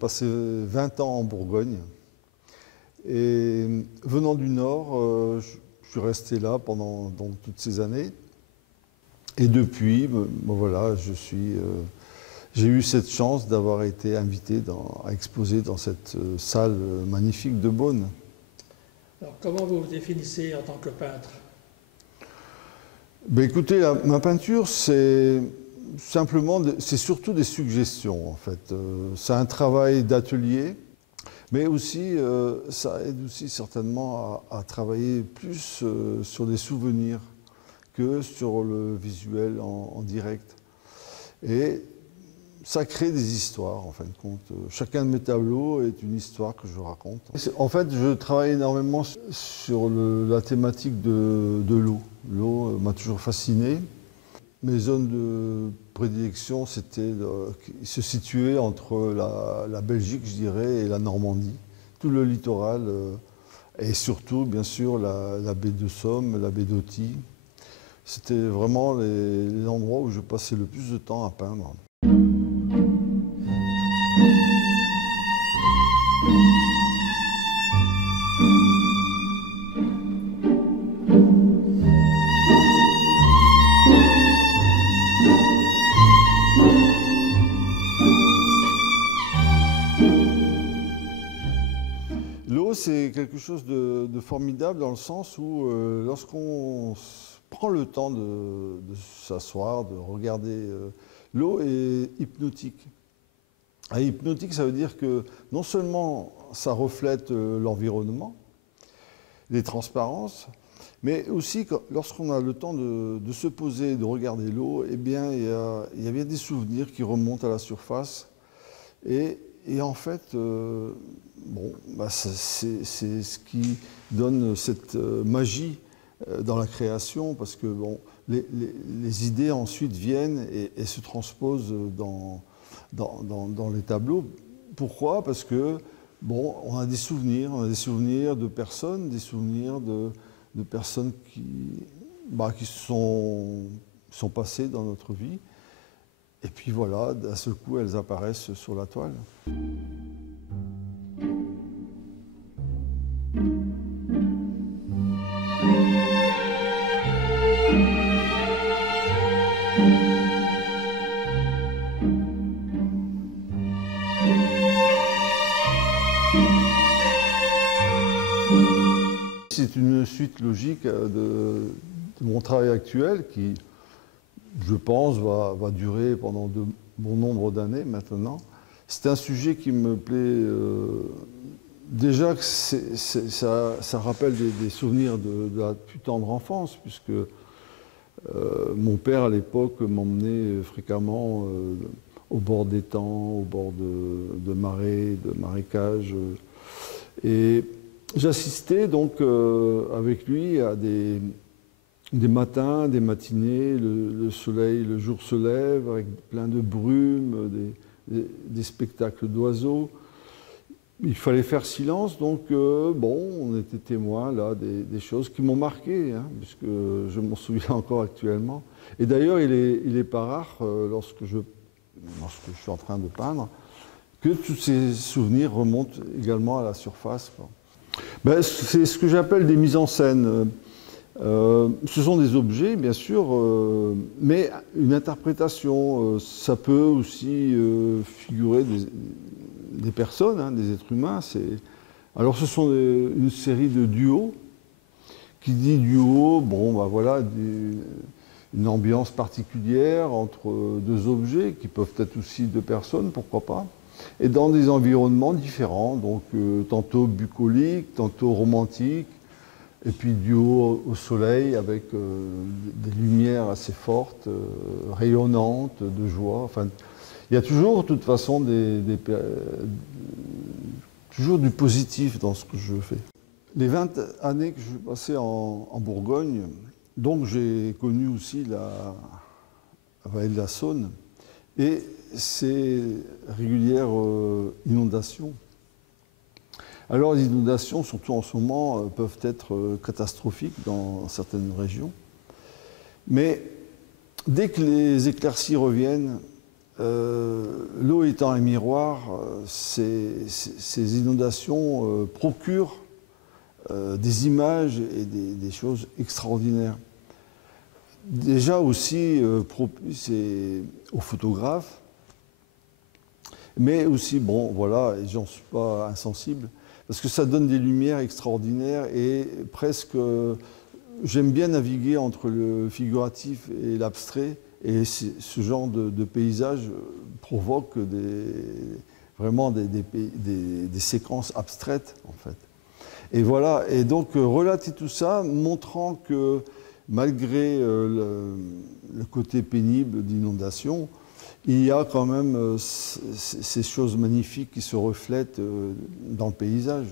passé 20 ans en Bourgogne. Et venant du Nord, je suis resté là pendant toutes ces années. Et depuis, voilà, j'ai eu cette chance d'avoir été invité à exposer dans cette salle magnifique de Beaune. Alors, comment vous vous définissez en tant que peintre? Ben, écoutez, ma peinture, c'est surtout des suggestions, en fait. C'est un travail d'atelier, mais aussi, ça aide aussi certainement à travailler plus sur des souvenirs que sur le visuel en direct. Et ça crée des histoires, en fin de compte. Chacun de mes tableaux est une histoire que je raconte. En fait, je travaille énormément sur la thématique de l'eau. L'eau m'a toujours fasciné. Mes zones de prédilection se situaient entre la Belgique, je dirais, et la Normandie. Tout le littoral, et surtout, bien sûr, la baie de Somme, la baie d'Authie. C'était vraiment les endroits où je passais le plus de temps à peindre. L'eau, c'est quelque chose de formidable dans le sens où lorsqu'on prend le temps de s'asseoir, de regarder, l'eau est hypnotique. Et hypnotique, ça veut dire que non seulement ça reflète l'environnement, les transparences, mais aussi lorsqu'on a le temps de se poser, de regarder l'eau, eh bien, il y a bien des souvenirs qui remontent à la surface. Et en fait, c'est ce qui donne cette magie dans la création, parce que les idées ensuite viennent et se transposent dans les tableaux. Pourquoi? Parce que on a des souvenirs de personnes, des souvenirs de personnes qui sont passées dans notre vie. Et puis voilà, d'un seul coup, elles apparaissent sur la toile. C'est une suite logique de mon travail actuel qui, je pense, va durer pendant de bon nombre d'années maintenant. C'est un sujet qui me plaît déjà que ça rappelle des souvenirs de la plus tendre enfance, puisque mon père à l'époque m'emmenait fréquemment au bord d'étangs, au bord de marais, de marécages. Et j'assistais donc avec lui à des matins, des matinées, le jour se lève avec plein de brume, des spectacles d'oiseaux. Il fallait faire silence, donc on était témoins là des choses qui m'ont marqué, hein, puisque je m'en souviens encore actuellement. Et d'ailleurs, il est pas rare, lorsque je suis en train de peindre, que tous ces souvenirs remontent également à la surface, quoi. Ben, c'est ce que j'appelle des mises en scène. Ce sont des objets, bien sûr, mais une interprétation, ça peut aussi figurer des personnes, hein, des êtres humains. Alors ce sont une série de duos. Qui dit duo, voilà, une ambiance particulière entre deux objets, qui peuvent être aussi deux personnes, pourquoi pas, et dans des environnements différents, donc tantôt bucoliques, tantôt romantiques, et puis duo au soleil avec des lumières assez fortes, rayonnantes, de joie. Enfin, il y a toujours, de toute façon, toujours du positif dans ce que je fais. Les 20 années que je suis passé en Bourgogne, donc j'ai connu aussi la vallée de la Saône et ces régulières inondations. Alors les inondations, surtout en ce moment, peuvent être catastrophiques dans certaines régions. Mais dès que les éclaircies reviennent, l'eau étant un miroir, ces inondations procurent des images et des choses extraordinaires. Déjà aussi propice aux photographes, mais aussi, bon, voilà, et j'en suis pas insensible, parce que ça donne des lumières extraordinaires et presque, j'aime bien naviguer entre le figuratif et l'abstrait, et ce genre de paysage provoque vraiment des séquences abstraites, en fait. Et voilà, et donc relater tout ça, montrant que malgré le côté pénible d'inondation, il y a quand même ces choses magnifiques qui se reflètent dans le paysage.